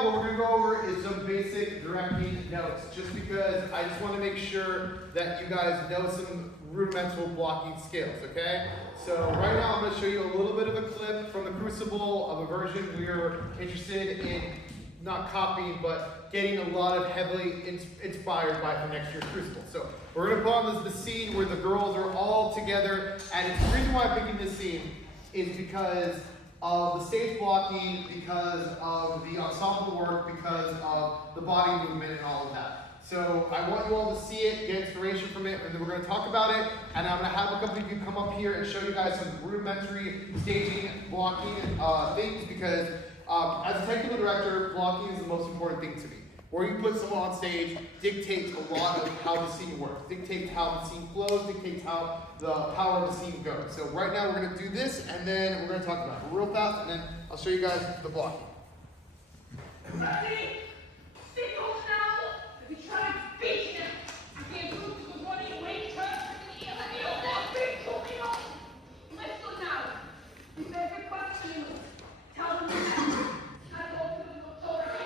now what we're going to go over is some basic directing notes, just because I just want to make sure that you guys know some rudimental blocking skills, okay? So right now I'm going to show you a little bit of a clip from the Crucible of a version we are interested in not copying, but getting a lot of heavily inspired by for next year's Crucible. So we're going to put on the scene where the girls are all together, and the reason why I'm picking this scene is because of the stage blocking, because of the ensemble work, because of the body movement and all of that. So I want you all to see it, get inspiration from it, and then we're going to talk about it, and I'm going to have a couple of you come up here and show you guys some rudimentary staging, blocking things, because as a technical director, blocking is the most important thing to me. Where you put someone on stage dictates a lot of how the scene works, dictates how the scene flows, dictates how the power of the scene goes. So right now we're going to do this, and then we're going to talk about it real fast, and then I'll show you guys the blocking. Ready? Sit off now. If you try beating him, I can't prove to go running away. Turn to the ear. Let me know that big talking off. Listen now. If every question tell them that. I go to the doctor.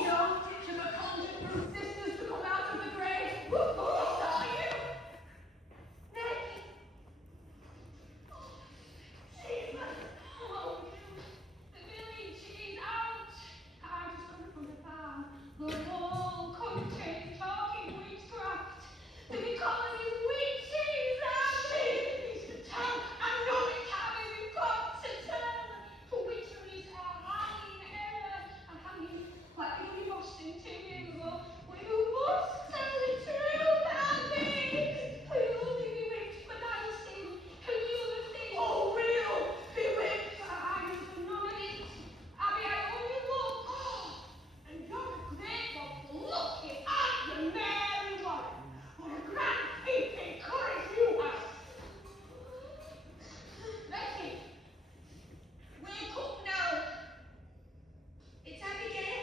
You know, to the conjured from sisters to come out of the grave. I saw you. Nick. Oh, Jesus. Oh, the village is out. I'm just coming from the farm. The whole country talking witchcraft. The economy is witches and thieves to town. I know it can be. We've got to turn. For witcheries are hanging here and hanging like the only Boston 2 years ago. We must tell the truth, Andy. We will be bewitched, but that is sin. Can you understand? Oh, real bewitched. I used to know it. Abby, I only look. Oh, and you're a great one. Look it at you, Mary Warren. What a grand feat and courage you have. Becky, wake up now. It's Abigail.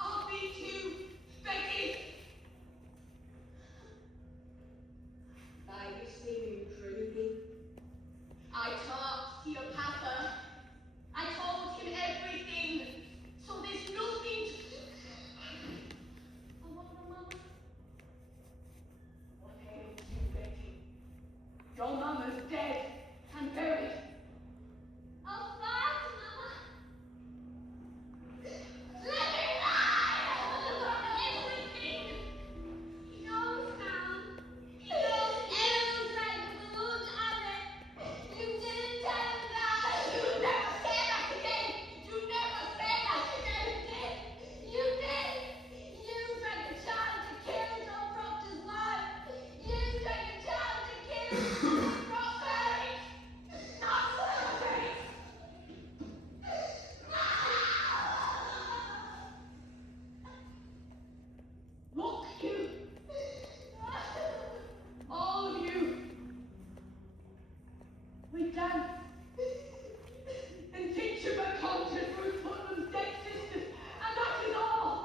I'll beat you, Becky. By you seeming truly. I talked to your papa. I told him everything. So there's nothing to do. I want my mama. What ails you, Becky? Your mama's dead and buried. I'll fight, Mama. Let me lie! Everything. He knows now. He knows everything. Blood on it. You didn't tell him that. You never say that again. You never say that again. You did. You drank a child to kill John Proctor's wife. You drank a child to kill Rosemary. Not Rosemary. Look, you. All of you. We dance and teach you about culture through Putnam's dead sisters, and that is all.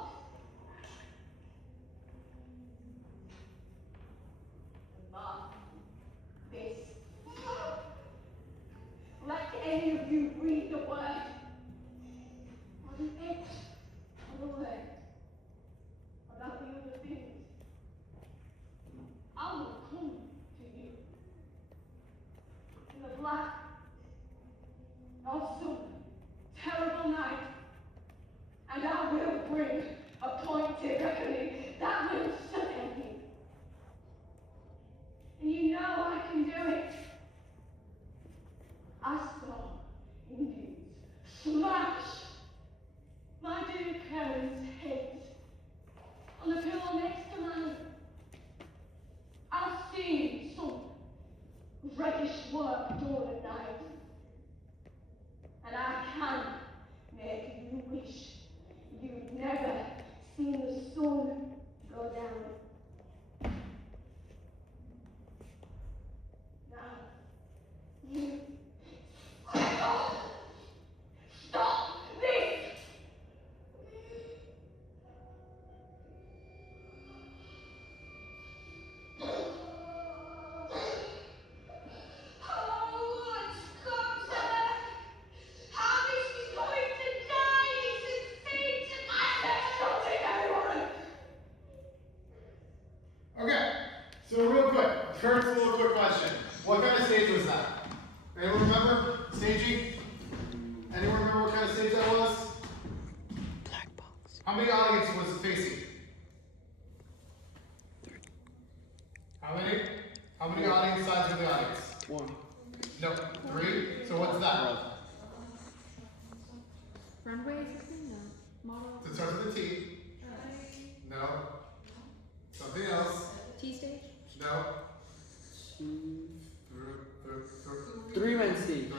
And mark this. Let any of you read the word, or the it of the word, about the other things. I will come to you in the black, awesome, terrible night, and I will bring a pointed reckoning that will settle me. And you know I can do it. I saw Indians smash my dear parents' heads on the pillow next to mine. I've seen some reddish work done at night, and I can make you wish you'd never seen the sun go down. Now, you staging? Anyone remember what kind of stage that was? Black box. How many audience was facing? How many? How many audience sides are the audience? 1. No, 3. So what's that? Runway or something? No. Model? So it starts with a T. No. Something else. T-stage? No. 3-man stage.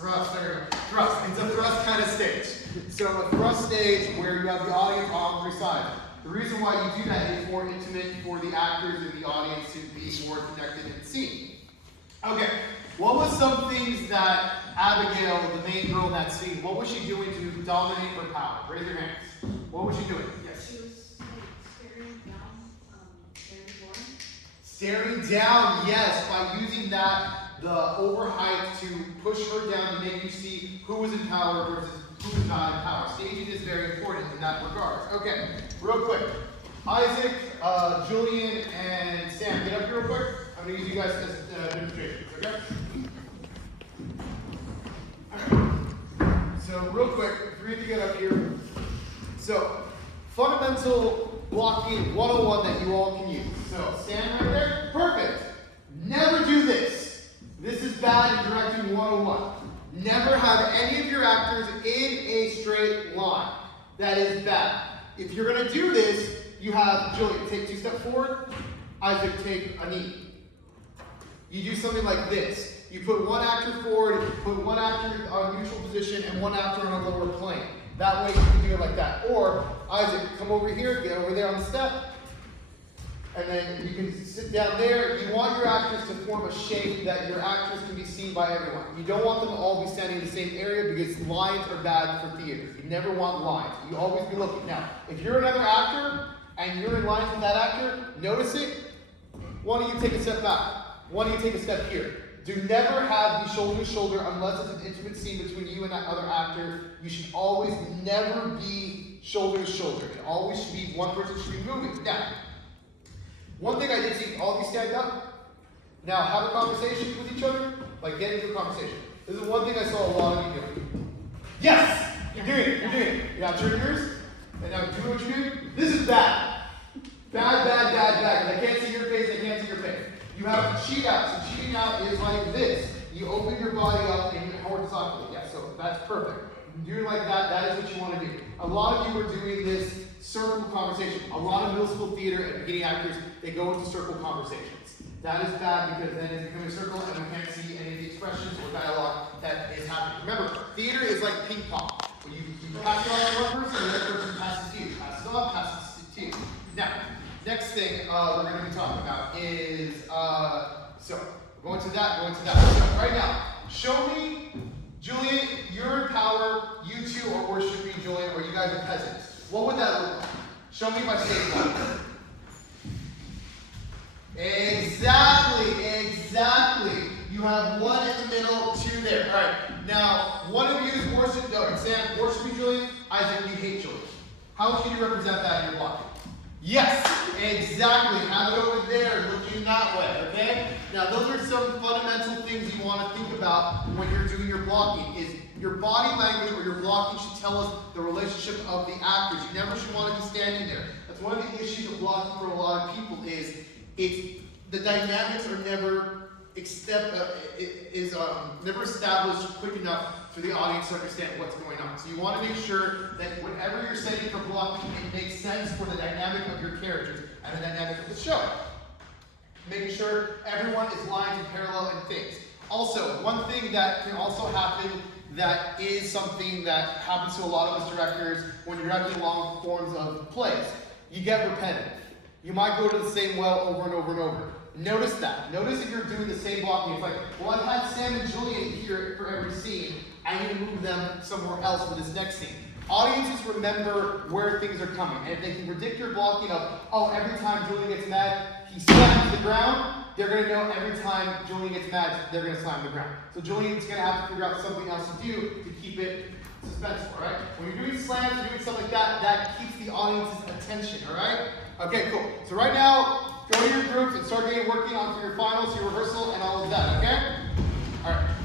Thrust, there you go. Thrust. It's a thrust kind of stage. So a thrust stage where you have the audience on 3 sides. The reason why you do that is more intimate for the actors and the audience to be more connected and seen. Okay, what was some things that Abigail, the main girl in that scene, what was she doing to dominate her power? Raise your hands. What was she doing? Yes. She was staring down, very boring. Staring down, yes, by using the overheight to push her down to make you see who was in power versus who was not in power. Staging is very important in that regard. Okay, real quick. Isaac, Julian, and Sam, get up here real quick. I'm going to use you guys as demonstrations, okay? So real quick, 3 of you get up here. So, fundamental blocking 101 that you all can use. So, stand right there. Perfect. Never do this. This is bad in directing 101. Never have any of your actors in a straight line. That is bad. If you're going to do this, you have Julian take 2 steps forward, Isaac take a knee. You do something like this. You put one actor forward, put one actor on neutral position, and one actor on a lower plane. That way you can do it like that. Or, Isaac, come over here, get over there on the step, and then you can sit down there. You want your actors to form a shape that your actors can be seen by everyone. You don't want them to all be standing in the same area because lines are bad for theater. You never want lines. You always be looking. Now, if you're another actor and you're in lines with that actor, notice it. Why don't you take a step back? Why don't you take a step here? Do never have be shoulder to shoulder unless it's an intimate scene between you and that other actor. You should always never be shoulder to shoulder. It always should be one person should be moving. Now, one thing I did see, all of you stand up. Now have a conversation with each other. Like get into a conversation. This is one thing I saw a lot of you doing. Yes! You're doing it, you're doing it. You now turn yours, and now do what you do. This is bad. Bad, bad, bad, bad. I can't see your face, I can't see your face. You have to cheat out. So cheating out is like this. You open your body up and you horizontally. Yeah, so that's perfect. You do it like that, that is what you want to do. A lot of you are doing this circle conversation. A lot of middle school theater and beginning actors, they go into circle conversations. That is bad because then it's becoming a circle and we can't see any of the expressions or dialogue that is happening. Remember, theater is like ping pong. When you pass it on to one person, the other person passes to you. Passes on, passes to you. Now, next thing we're going to be talking about is, so, going to that. So, right now, show me, Julian, you're in power, you two are worshiping Julian, or you guys are peasants. What would that look like? Show me my stage line. Exactly. You have one in the middle, 2 there. All right. Now, one of you is worship. No, Sam, worshiping Julian. Isaac, you hate Julian. How should you represent that in your blocking? Yes, exactly. Have it over there, looking that way. Okay. Now, those are some fundamental things you want to think about when you're doing your blocking. Is your body language or your blocking should tell us the relationship of the actors. You never should want to be standing there. That's one of the issues of blocking for a lot of people is the dynamics are never never established quick enough for the audience to understand what's going on. So you want to make sure that whenever you're setting for blocking, it makes sense for the dynamic of your characters and the dynamic of the show. Making sure everyone is lined in parallel and things. Also, one thing that can also happen that is something that happens to a lot of us directors when you're directing long forms of plays. You get repetitive. You might go to the same well over and over and over. Notice that. Notice if you're doing the same blocking. It's like, well, I've had Sam and Julian here for every scene. I need to move them somewhere else for this next scene. Audiences remember where things are coming. And if they can predict your blocking of, oh, every time Julian gets mad, he slams the ground, they're going to know every time Julian gets mad, they're going to slam the ground. So Julian's going to have to figure out something else to do to keep it suspenseful, right? When you're doing slams, you're doing stuff like that, that keeps the audience's attention, all right? Okay, cool. So right now, go to your groups and start getting working on for your finals, your rehearsal, and all of that, okay? All right.